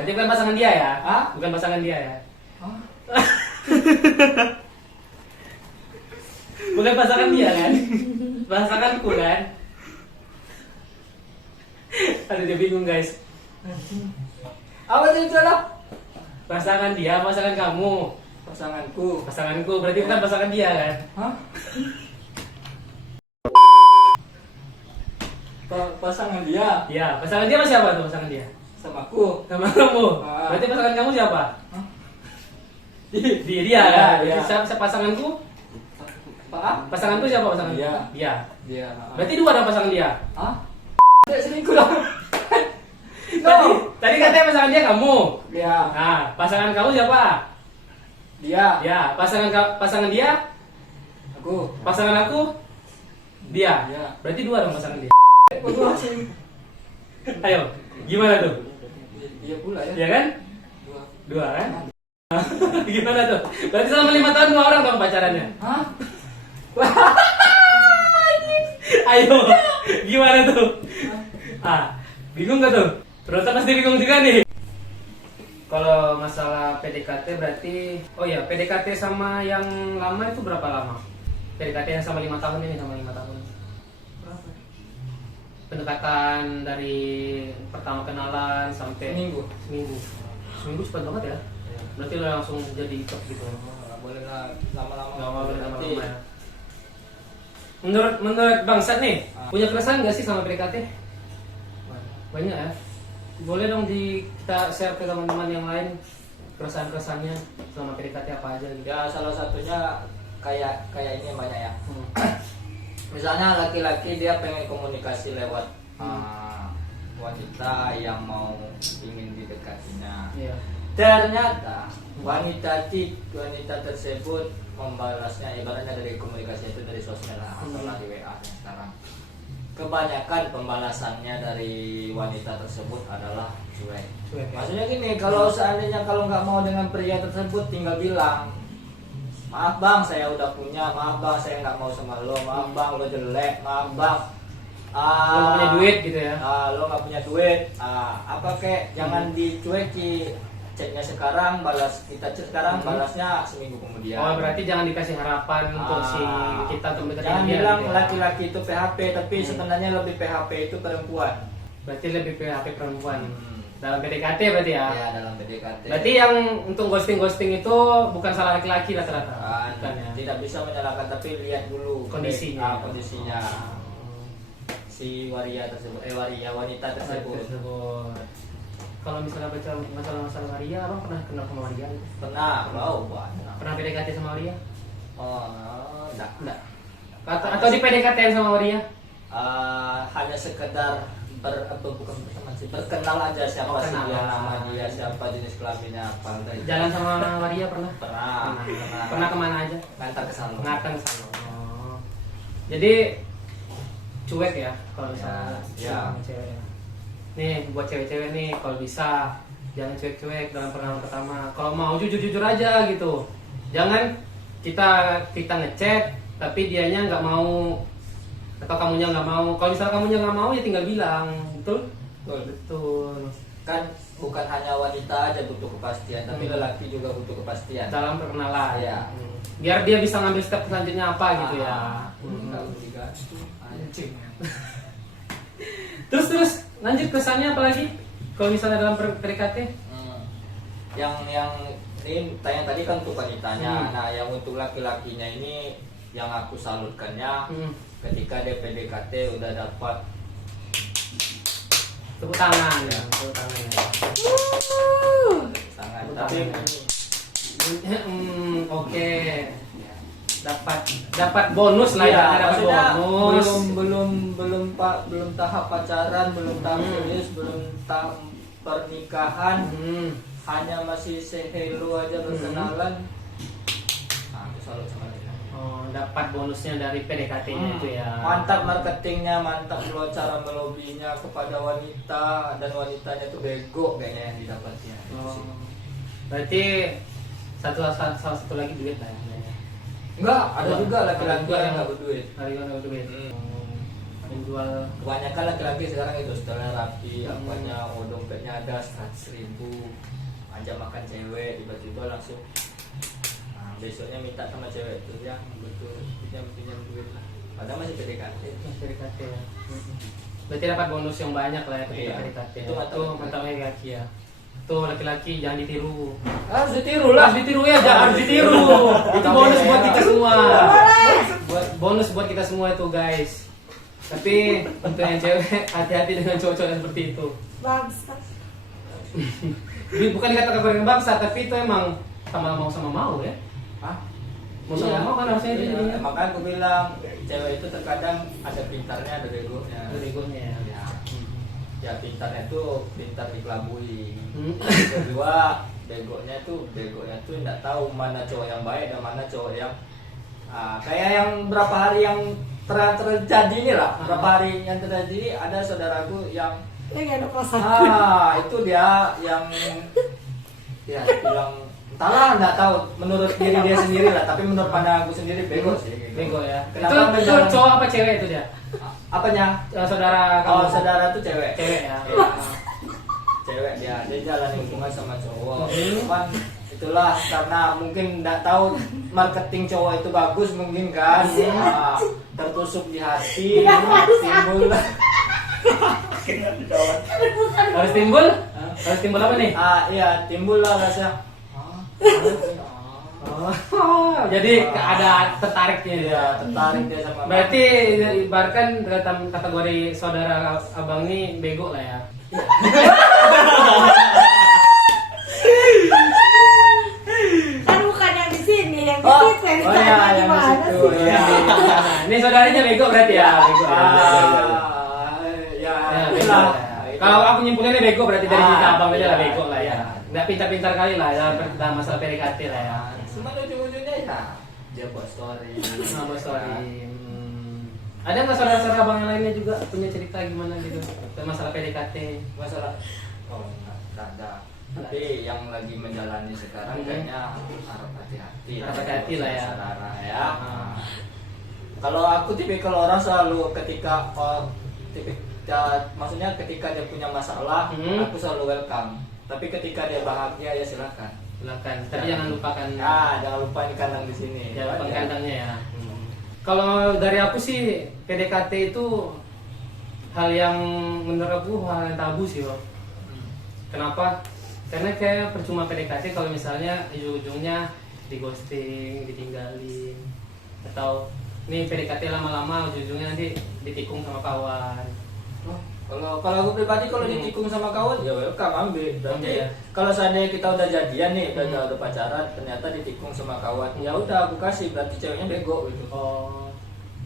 Berarti bukan pasangan dia ya? Hah? Bukan pasangan dia ya? Hah? Bukan pasangan dia kan? Pasanganku kan? Aduh dia bingung guys. Apa sih salah? Pasangan dia, pasangan kamu. Pasanganku. Pasanganku, berarti bukan pasangan dia kan? Hah? Pasangan dia Iya, pasangan dia sama siapa tuh pasangan dia? sama aku. Sama kamu. Ah. Berarti pasangan kamu siapa? Hah? Dia kan? Iya. Berarti siapa pasanganku? Apa? Pasanganku siapa pasangan? Dia. Dia. Dia. Berarti dua dong pasangan dia. Hah? Tidak selingkuh dong. Tadi katanya pasangan dia kamu. Dia. Nah, pasangan kamu siapa? Dia. Ya, pasangan dia, Aku. pasangan aku, dia. Dia. Berarti dua dong pasangan dia. Berdua sih. Ayo, gimana tuh? Dia pula ya. Ya kan? Dua. Dua kan? Gimana tuh? Berarti selama 5 tahun dua orang dong pacarannya. Hah? Ayo, gimana tuh? Ah, bingung gak tuh? Terus pasti bingung juga nih. Kalau masalah PDKT berarti, oh ya PDKT sama yang lama itu berapa lama? PDKT yang sama 5 tahun ini sama 5 tahun. Berapa? Pendekatan dari pertama kenalan sampai Seminggu. Seminggu cepat banget ya. Berarti lo langsung jadi ikut gitu. Nggak boleh lah lama-lama. Gak mau Nanti. lama-lama ya. Menurut Bangsat nih, punya keresahan gak sih sama PDKT? Banyak ya. Boleh dong kita share ke teman-teman yang lain keresahan-keresahannya sama PDKT apa aja gitu. Ya salah satunya kayak ini banyak ya. Hmm. Misalnya laki-laki dia pengen komunikasi lewat wanita yang mau ingin didekatinya. Iya. Ternyata wanita tersebut membalasnya, ibaratnya dari komunikasi itu dari sosial atau dari WA yang sekarang. Kebanyakan pembalasannya dari wanita tersebut adalah cuek. Maksudnya gini, kalau seandainya kalau nggak mau dengan pria tersebut, tinggal bilang, maaf bang, saya udah punya, maaf bang, saya nggak mau sama lo, maaf bang, lo jelek, maaf bang, Lo gak punya duit gitu ya. lo nggak punya duit, apa kek, jangan dicueki, chatnya sekarang, balas kita chat sekarang, balasnya seminggu kemudian. Oh berarti jangan dikasih harapan untuk si kita untuk mendekati Jangan dia bilang gitu ya. laki-laki itu PHP, tapi sebenarnya lebih PHP itu perempuan. Berarti lebih PHP perempuan. Dalam PDKT berarti ya. Ya dalam PDKT. Berarti yang untuk ghosting itu bukan salah laki-laki rata-rata. Bukan ya. Tidak bisa menyalahkan, tapi lihat dulu Kondisinya. kondisinya si wanita tersebut. Kalau misalnya baca masalah Maria, abang pernah kenal sama Maria? Pernah, banyak. Pernah PDKT sama Maria? Oh, enggak. Atau di PDKT sama Maria? Hanya sekedar bukan berteman sih, berkenal aja siapa sih dia, nama dia, siapa jenis kelaminnya apa. Jalan sama Maria pernah? Pernah. Pernah kemana aja? Ngantar ke sana. Ngatang sama. Oh. Jadi cuek ya kalau misalnya Ya. sama cewek ya. Nih buat cewek-cewek nih, kalau bisa jangan cuek-cuek dalam perkenalan pertama. Kalau mau jujur-jujur aja gitu. Jangan kita ngechat tapi dianya nggak mau atau kamunya nggak mau. Kalau misalnya kamunya nggak mau ya tinggal bilang, betul? Betul. Kan bukan hanya wanita aja butuh kepastian, tapi lelaki juga butuh kepastian. Dalam perkenalan. Ya. Biar dia bisa ngambil step selanjutnya apa gitu ya. Nggak digantung. Anjing. Terus lanjut kesannya apa lagi? Kalau misalnya dalam PDKT? Yang ini tanya tadi kan untuk wanitanya. Nah, yang untuk laki-lakinya ini yang aku salutkannya ketika dia PDKT udah dapat Tepuk tangan ya, tepuk tangan ya. sangat. Tepuk Tapi tangan. Oke. Dapat bonus lah ya, iya, dapat maksudnya bonus. belum tahap pacaran, belum tahap serius, belum tahap pernikahan, hanya masih say hello aja berkenalan. Nah, itu salut sama dia. Oh, dapat bonusnya dari PDKT-nya itu ya. Mantap marketingnya, mantap lo cara melobinya kepada wanita, dan wanitanya tuh bego kayaknya yang didapatnya. Oh. Berarti salah satu lagi duit lah ya. Enggak, ada juga laki-laki Ada juga yang nggak berduit. Ada juga nggak berduit. menjual. Kebanyakan laki-laki sekarang itu setelah rapi, apanya, dompetnya ada 100.000, aja makan cewek, tiba-tiba langsung besoknya minta sama cewek itu ya betul pinjam duit lah. Padahal masih PDKT. PDKT ya. Berarti dapat bonus yang banyak lah ya ketika Iya. PDKT. Itu mantap laki-laki ya. Tuh laki-laki jangan ditiru. Harus ditiru lah. Harus ditiru ya, jangan harus ditiru. Itu bonus buat kita semua. Bonus buat kita semua itu guys. Tapi untuk yang cewek hati-hati dengan cowok-cowok yang seperti itu. Bangsa. Bukan dikatakan orang bangsa, tapi itu emang sama mau ya. Hah? Mau sama mau kan harusnya itu jadinya. Makanya aku bilang cewek itu terkadang ada pintarnya, ada begonya. Begonya ya. Ya pintarnya tuh pintar dikelabui. Hmm. Kedua begonya tuh nggak tahu mana cowok yang baik dan mana cowok yang kayak yang berapa hari yang terjadi ini lah. Berapa hari yang terjadi ini ada saudaraku yang Yang ada perasaan. itu dia yang ya bilang entahlah nggak tahu menurut diri dia sendiri lah, tapi menurut pandanganku sendiri bego sih. Gitu. Bego ya. Kenapa Itu cowok apa cewek itu dia? Apanya? Saudara Kalau kamu. saudara tuh cewek. Cewek ya. Iya. Cewek dia jalan hubungan sama cowok. Cuman itulah karena mungkin nggak tahu marketing cowok itu bagus mungkin kan. Tertusuk di hati, timbul. Harus timbul? Harus timbul apa nih? Iya, timbul lah rasa. Oh, jadi ada tertariknya dia. Ya, tertarik dia sama. Berarti ibaratkan dalam kategori saudara abang ini bego lah ya. Kan bukan yang di sini, yang di Oh, situ, yang di oh sana iya, yang di gimana situ, sih? iya. Ini saudaranya bego berarti ya. Bego. Ya, Ya, bego. itulah. Kalau aku nyimpulinnya bego berarti dari cerita abang aja lah iya, bego lah ya. iya. Nggak pintar-pintar kali lah dalam masalah PDKT lah ya. Cuma ujung-ujungnya ya dia buat story. Nama story. Ada nggak saudara-saudara abang yang lainnya juga punya cerita gimana gitu tentang masalah PDKT? Masalah nggak ada. Tapi yang lagi menjalani sekarang kayaknya harap hati-hati. Harap hati-hati lah ya. Saudara ya. Kalau aku tipikal orang selalu ketika maksudnya ketika dia punya masalah, aku selalu welcome. Tapi ketika dia bahagia ya silakan. Silakan. Tapi jangan lupakan. Jangan lupa ini kandang di sini. Jangan lupakan kandangnya ya. Kalau dari aku sih PDKT itu hal yang menurut aku hal yang tabu sih loh. Kenapa? Karena kayak percuma PDKT kalau misalnya ujung-ujungnya di ghosting, ditinggalin, atau nih PDKT lama-lama ujung-ujungnya nanti ditikung sama kawan. Kalau aku pribadi kalau ditikung sama kawan ya welcome ambil. Berarti Ya. kalau seandainya kita udah jadian nih, udah pacaran, ternyata ditikung sama kawan, ya udah aku kasih. Berarti ceweknya bego gitu. Oh,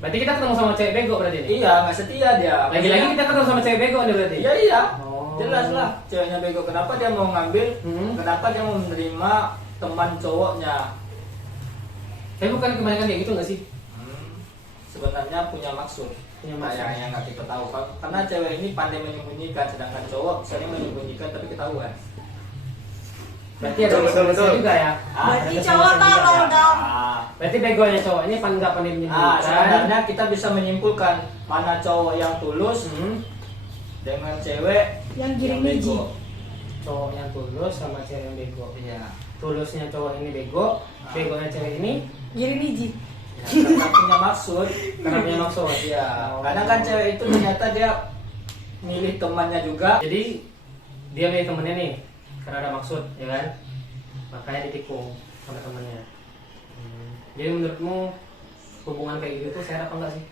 berarti kita ketemu sama cewek bego berarti nih? Iya, nggak setia dia. Lagi-lagi kita ketemu sama cewek bego nih berarti? Iya. Oh. Jelas lah, ceweknya bego. Kenapa dia mau ngambil? Kenapa dia mau menerima teman cowoknya? Tapi bukan kebanyakan kayak gitu nggak sih? Sebenarnya punya maksud. Punya maksud. Yang nggak kita tahu. Karena cewek ini pandai menyembunyikan, sedangkan cowok sering menyembunyikan tapi ketahuan. Berarti ada betul juga ya. Berarti Ada cowok sama-sama tolong juga. dong. Berarti begonya cowok ini nggak pandai menyembunyikan. Sebenarnya kita bisa menyimpulkan mana cowok yang tulus dengan cewek Yang giring yang biji. bego. Cowok yang tulus sama cewek yang bego. Iya. Tulusnya cowok ini bego, begonya cewek ini Giring biji. Ya, karena punya maksud. karena punya maksud. Iya. Oh. Kadang kan cewek itu ternyata dia milih temannya juga. Jadi dia milih temennya nih karena ada maksud, ya kan? Makanya ditikung sama temennya. Jadi menurutmu hubungan kayak gitu tuh sehat apa enggak sih?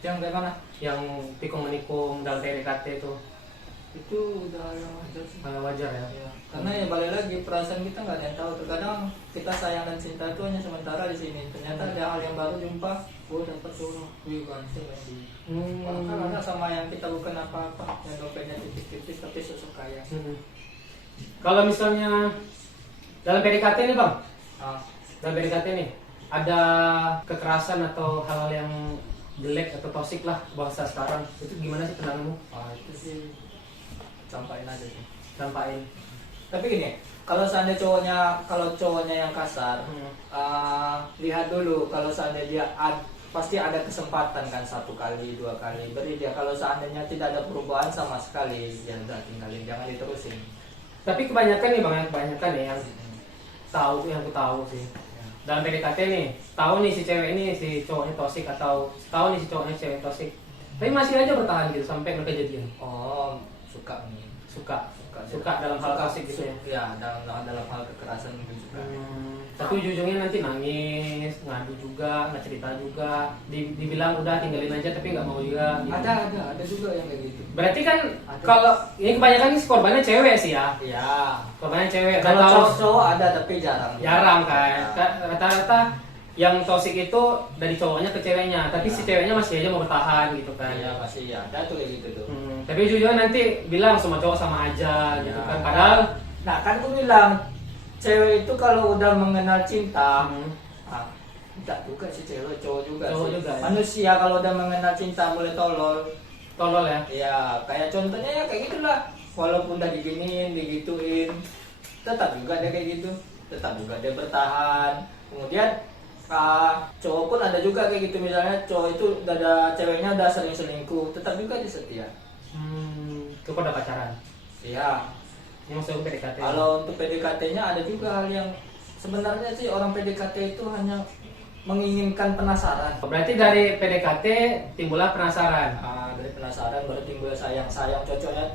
Yang kayak mana? Yang tikung menikung dalam PDKT itu Itu udah yang wajar sih. wajar ya? Ya, karena ya balik lagi perasaan kita nggak ada yang tahu. Terkadang kita sayang dan cinta itu hanya sementara di sini. Ternyata ada hal yang baru jumpa, dapat cowok, ganteng lagi. Kan ada sama yang kita bukan apa-apa, yang dompetnya tipis-tipis tapi sosok kaya. Kalau misalnya dalam PDKT nih bang, Ah, dalam PDKT nih ada kekerasan atau hal yang jelek atau toksik lah bahasa sekarang, itu gimana sih pandanganmu? itu sih campain aja sih. Sampaikan. Tapi gini, kalau seandainya cowoknya yang kasar, lihat dulu kalau seandainya dia pasti ada kesempatan kan, 1 kali 2 kali beri dia. Kalau seandainya tidak ada perubahan sama sekali, ya udah tinggalin, jangan diterusin. Tapi kebanyakan nih bang, kebanyakan nih yang aku tahu sih dalam PDKT nih, tahu nih si cewek ini si cowoknya toksik, atau tahu nih si cowoknya cewek toksik, tapi masih aja bertahan gitu sampai mereka jadian. Oh, suka nih. Suka dalam hal toksik gitu ya. Ya, dalam hal kekerasan mungkin suka. Tapi ujung-ujungnya nanti nangis, ngadu juga, nggak cerita juga, dibilang udah tinggalin aja tapi nggak mau juga. Gitu. Ada juga yang kayak gitu. Berarti kan Ada. kalau ini kebanyakan sih korbannya cewek sih ya. Ya. Korbannya cewek. Kalau Atau cowok ada tapi jarang. jarang kan. Ya. Rata-rata yang toksik itu dari cowoknya ke ceweknya, tapi si ceweknya masih aja mau bertahan gitu kan. Iya, masih ada tuh kayak gitu tuh. Tapi ujungnya nanti bilang semua cowok sama aja gitu Ya. kan. Padahal Nah, kan gue bilang cewek itu kalau udah mengenal cinta, tidak juga sih cewek, cowok juga Cowok sih. juga, ya. Manusia kalau udah mengenal cinta mulai tolol. tolol ya. Ya, kayak contohnya ya kayak gitulah. Walaupun udah diginiin, digituin, tetap juga dia kayak gitu. Tetap juga dia bertahan. Kemudian cowok pun ada juga kayak gitu, misalnya cowok itu udah ada ceweknya udah sering selingkuh, tetap juga dia setia. Itu pada pacaran. Iya. Yang saya PDKT. Kalau untuk PDKT-nya ada juga hal yang sebenarnya sih orang PDKT itu hanya menginginkan penasaran. Berarti dari PDKT timbullah penasaran. Dari penasaran baru timbul sayang cocoknya,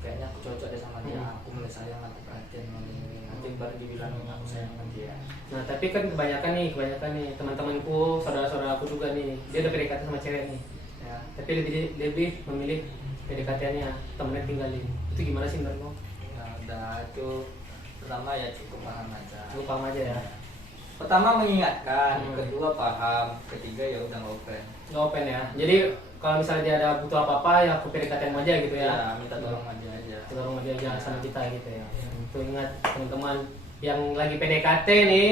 kayaknya aku cocok deh sama dia, aku mulai sayang, aku perhatian sama dia, nanti baru dibilang aku sayang sama dia. Nah tapi kan kebanyakan nih teman-temanku, saudara-saudaraku juga nih, dia udah PDKT sama cewek nih, ya, tapi lebih memilih PDKT-nya temennya tinggalin. Itu gimana sih menurutmu? Nah, udah itu pertama ya cukup paham aja. Lu paham aja ya. Pertama mengingatkan, Hmm. kedua paham, ketiga ya udah open. Nggak open ya. Jadi kalau misalnya dia ada butuh apa-apa ya aku PDKT aja gitu ya. Ya, minta tolong aja. Tolong dia aja sama kita gitu ya. Itu ingat teman-teman yang lagi PDKT nih,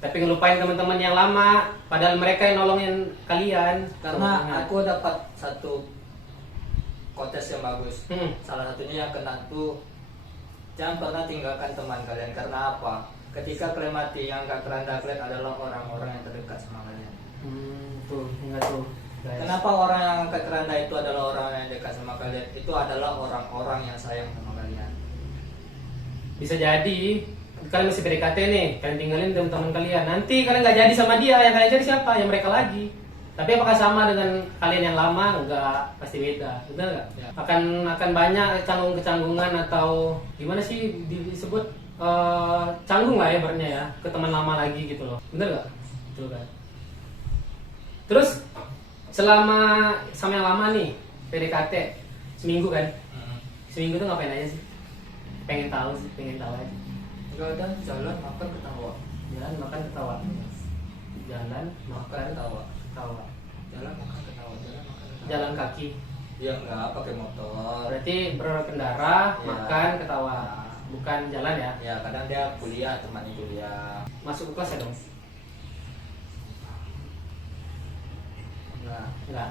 tapi ngelupain teman-teman yang lama, padahal mereka yang nolongin kalian. Karena Ingat. aku dapat satu quotes yang bagus. Salah satunya yang kena tuh, jangan pernah tinggalkan teman kalian. Karena apa? Ketika kalian mati, yang gak keranda kalian adalah orang-orang yang terdekat sama kalian. Tuh ingat tuh guys. Kenapa orang yang angkat keranda itu adalah orang yang dekat sama kalian? Itu adalah orang-orang yang sayang sama kalian. Bisa jadi kalian masih PDKT nih, kalian tinggalin teman-teman kalian. Nanti kalian nggak jadi sama dia, yang kalian jadi siapa? Yang mereka lagi. Tapi apakah sama dengan kalian yang lama? Enggak, pasti beda. Benar nggak? Ya. Akan banyak canggung-kecanggungan atau gimana sih disebut canggung lah ya bernya ya ke teman lama lagi gitu loh. Bener nggak? Betul kan? Terus selama sama yang lama nih PDKT seminggu kan? Seminggu tuh ngapain aja sih? Pengen tahu aja. Enggak ada, jalan makan ketawa. Jalan makan ketawa. Jalan makan Ketawa. ketawa. Jalan makan ketawa. Jalan makan ketawa. Jalan kaki. Ya enggak, pakai motor. Berarti berkendara, Ya. makan ketawa. Bukan jalan ya. Ya kadang dia kuliah, temannya kuliah. Masuk ke kelas ya dong? Enggak.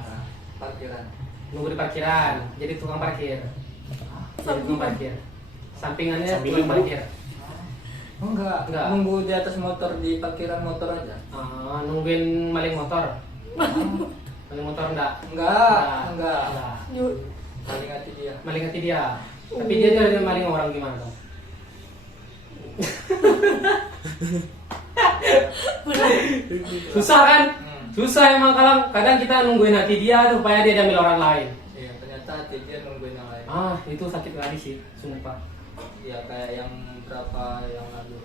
Parkiran. Nunggu di parkiran. Jadi tukang parkir. Jadi tukang parkir. Sampingannya Sambil tukang nunggu. parkir. Enggak. Enggak. Nunggu di atas motor di parkiran motor aja. Nungguin maling motor. Maling motor enggak? Enggak. Paling hati dia. Maling hati dia. Tapi dia dari maling orang gimana dong? Susah kan? Susah emang kadang kita nungguin hati dia supaya dia ambil orang lain. Iya, ternyata hati dia nungguin yang lain. Itu sakit kali sih, sumpah. Iya, kayak yang berapa yang lalu.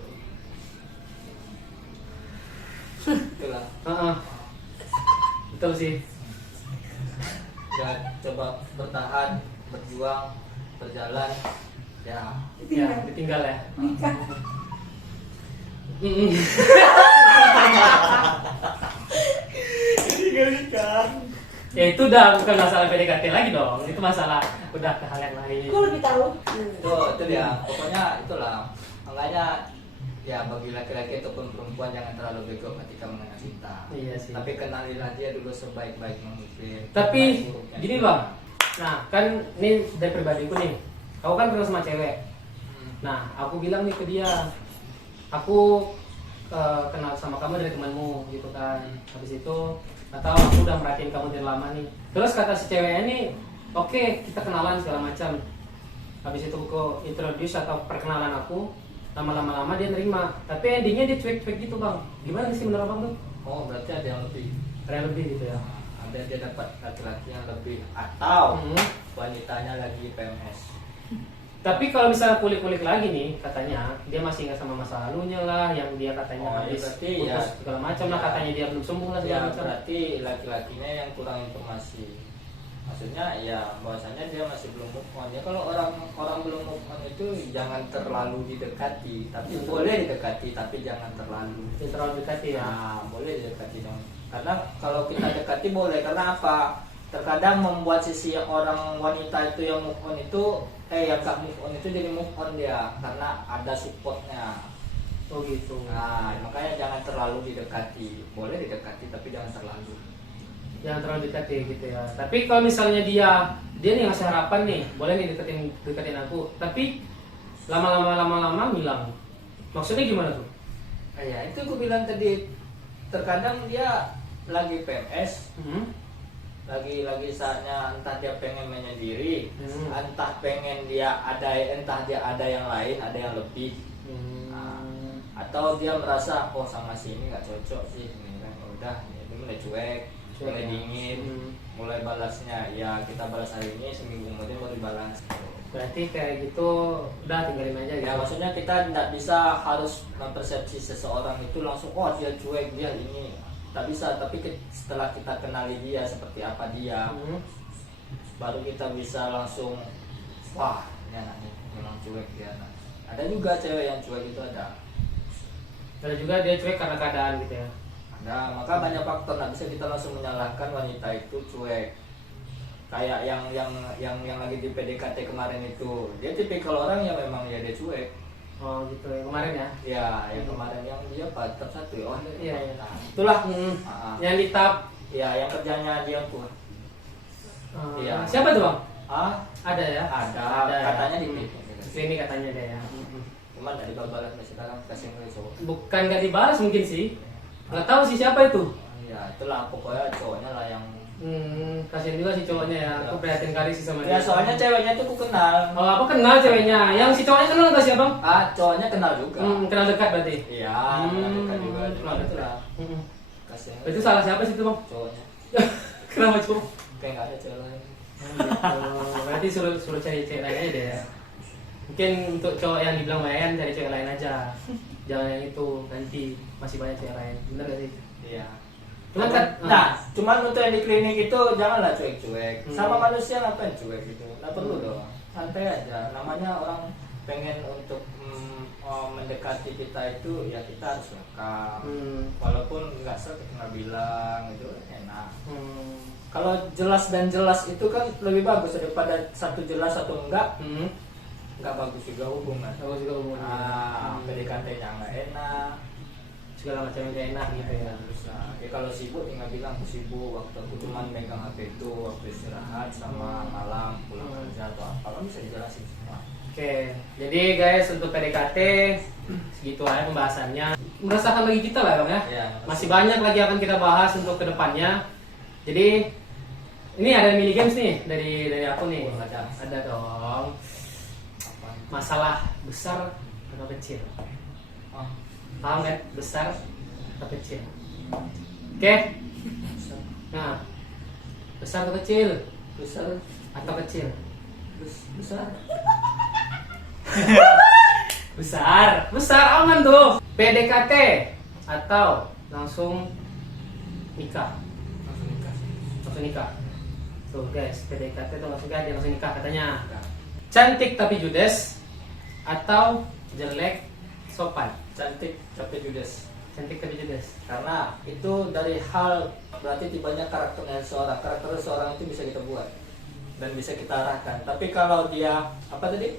Itulah. Betul sih. Ya, coba bertahan, berjuang, berjalan. Ya. Ya, ditinggal ya. Ya itu udah bukan masalah PDKT lagi dong. Itu masalah udah ke hal yang lain. Aku lebih tahu. Itu dia. Pokoknya itulah. Makanya ya bagi laki-laki ataupun perempuan jangan terlalu bego ketika mengenal cinta. Iya sih. Tapi kenalilah dia dulu sebaik-baik mungkin. Tapi Sebaik-buruknya gini juga. bang, nah kan ini dari pribadiku nih, aku kan kenal sama cewek. Nah aku bilang nih ke dia, aku kenal sama kamu dari temanmu gitu kan. Habis itu atau aku udah merhatiin kamu dari lama nih. Terus kata si ceweknya nih, oke, kita kenalan segala macam. Habis itu aku introduce atau perkenalan aku, lama-lama dia nerima. Tapi endingnya dia cuek-cuek gitu bang. Gimana sih menurut abang tuh? Oh berarti ada yang lebih. Ada yang lebih gitu ya? Ada dia dapat laki-laki yang lebih atau Hmm. wanitanya lagi PMS. Tapi kalau misalnya kulik-kulik lagi nih, katanya dia masih ingat sama masa lalunya lah, yang dia katanya Oh, ya habis berarti putus ya. segala macam lah, Ya. katanya dia belum sembuh lah segala Ya macam. berarti laki-lakinya yang kurang informasi. Maksudnya ya bahwasanya dia masih belum move on. Ya kalau orang belum move on itu jangan terlalu didekati, tapi boleh didekati tapi jangan terlalu. Dia terlalu dekati ya. Nah, boleh didekati dong. Karena kalau kita dekati boleh, karena apa? Terkadang membuat sisi orang wanita itu yang move on itu yang gak move on itu jadi move on dia karena ada supportnya. Oh gitu. Nah, makanya jangan terlalu didekati. Boleh didekati tapi jangan terlalu. Jangan terlalu dekati gitu ya. Tapi kalau misalnya dia nih ngasih harapan nih, boleh nih deketin aku. Tapi lama-lama hilang. Maksudnya gimana tuh? Ya itu gue bilang tadi, terkadang dia lagi PMS, lagi saatnya entah dia pengen menyendiri, entah pengen entah dia ada yang lain, ada yang lebih. Nah, atau dia merasa oh sama si ini nggak cocok sih, ini kan udah itu mulai cuek, mulai dingin, mulai balasnya ya kita balas hari ini, seminggu kemudian baru dibalas. Berarti kayak gitu udah tinggalin aja gitu. Ya maksudnya kita tidak bisa harus mempersepsi seseorang itu langsung oh dia cuek, dia ini. Tak bisa, tapi setelah kita kenali dia seperti apa dia, baru kita bisa langsung wah ini anaknya memang cuek dia. Ada juga cewek yang cuek itu ada. Ada juga dia cuek karena keadaan gitu ya. Ada, maka banyak faktor, nggak bisa kita langsung menyalahkan wanita itu cuek. Kayak yang lagi di PDKT kemarin itu, dia tipikal orang yang memang ya dia cuek. Oh gitu ya, kemarin ya. Ya, yang kemarin yang dia tab satu ya. Oh, Iya, iya. nah, itulah. Yang di tab. Ya, yang kerjanya dia tuh. Iya. Siapa tuh bang? Ada ya? Ada. ya? Katanya di klinik katanya ada ya. Cuman dari balas sekarang kasih ke cowok. Bukan gak dibalas mungkin sih. Nggak tahu sih siapa itu. Ya, itulah pokoknya cowoknya lah yang. Kasian juga sih cowoknya ya. Aku prihatin kali sih sama Ya, dia. soalnya ceweknya tuh aku kenal. Oh, apa kenal ceweknya? Yang si cowoknya kenal nggak sih abang? Cowoknya kenal juga. Kenal dekat berarti. Iya, kenal dekat juga. Cuma kenal itulah. dekat. Kasih. Itu salah siapa sih itu bang? Cowoknya. Kenapa cowok? Kayak nggak ada cewek lain. Berarti suruh cari cewek lain aja deh ya. Mungkin untuk cowok yang dibilang Wayan cari cewek lain aja. Jangan yang itu, nanti masih banyak cewek lain. Bener gak sih? Iya. Cuman kan, Cuman untuk yang di klinik itu janganlah cuek-cuek. Sama manusia ngapain cuek gitu? Nggak perlu dong. Santai aja. Namanya orang pengen untuk mendekati kita itu ya kita harus welcome. Walaupun nggak kita nggak bilang itu enak. Kalau jelas dan jelas itu kan lebih bagus daripada satu jelas satu enggak. Nggak bagus juga hubungan. Bagus juga hubungan. PDKT-nya nggak enak. Segala macam yang gak enak gitu ya. Bisa. Ya kalau sibuk tinggal bilang aku sibuk, waktu aku cuma megang HP itu waktu istirahat sama malam pulang kerja atau apa kan bisa dijelasin semua. Oke, jadi guys untuk PDKT segitu aja pembahasannya. Merasakan lagi kita lah bang ya. Ya, Masih banyak lagi akan kita bahas untuk kedepannya. Jadi ini ada mini games nih dari aku nih. Ada dong. Masalah besar atau kecil. Paham kan? Besar atau kecil. Oke. Nah, besar atau kecil? Besar Atau kecil? besar. Besar aman tuh. PDKT atau langsung nikah? Langsung nikah. Tuh guys, PDKT tuh langsung nikah katanya. Cantik tapi judes atau jelek sopan? Cantik tapi judes. Cantik tapi judes. Karena itu dari hal berarti tibanya karakter seseorang itu bisa kita buat dan bisa kita arahkan. Tapi kalau dia apa tadi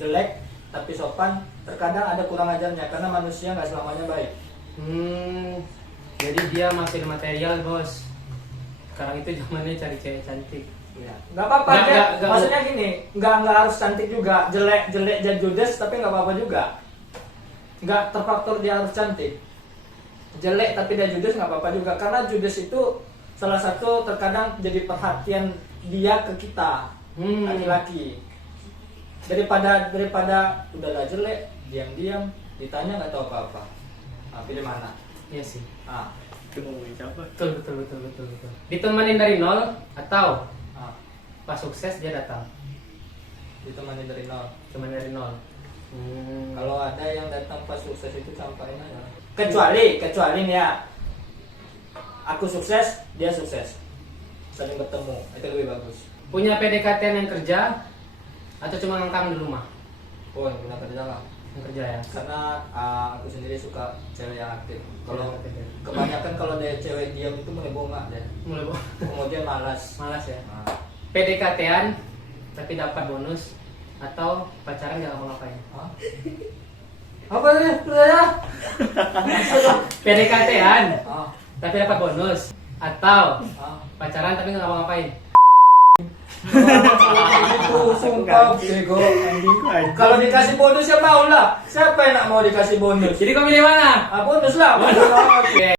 jelek tapi sopan, terkadang ada kurang ajarnya karena manusia nggak selamanya baik. Jadi dia masih material bos. Sekarang itu zamannya cari cewek cantik. Ya. Nggak apa-apa aja. Maksudnya gini, nggak harus cantik juga, jelek dan judes tapi nggak apa-apa juga. Nggak terfaktor dia harus cantik. Jelek tapi dia judes nggak apa-apa juga karena judes itu salah satu terkadang jadi perhatian dia ke kita laki-laki. Daripada udahlah jelek, diam-diam, ditanya nggak tahu apa-apa. Nah, pilih mana? Iya sih. Ah, Betul. Ditemanin dari nol atau ah, pas sukses dia datang. ditemani dari nol. Cuman dari nol. Kalau ada yang datang pas sukses itu sampaikan aja. Kecuali nih ya, aku sukses, dia sukses, saling bertemu, itu lebih bagus. Punya PDKT yang kerja atau cuma ngangkang di rumah? Oh, yang punya kerja lah. Yang kerja ya. Karena aku sendiri suka cewek yang aktif. Kalau Yang aktif, ya. kebanyakan kalau dia cewek diam itu mulai bongak deh. Mulai Kemudian malas. malas ya. Nah, PDKT-an tapi dapat bonus atau pacaran gak ngapa-ngapain? hah? Apa nih? Ya? PDKT-an Ah, tapi dapat bonus atau ah. pacaran tapi gak ngapa-ngapain? Itu sumpah bego. Kalau dikasih bonus ya mau lah. Siapa yang nak mau dikasih bonus? Jadi kau milih mana? Ah, bonus lah. Oke.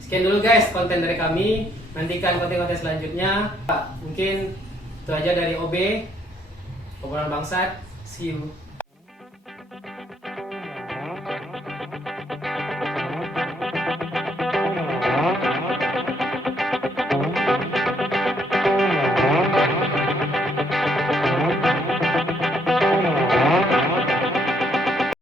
Sekian dulu guys konten dari kami. Nantikan konten-konten selanjutnya. Mungkin itu aja dari OB, obrolan bangsat. See you.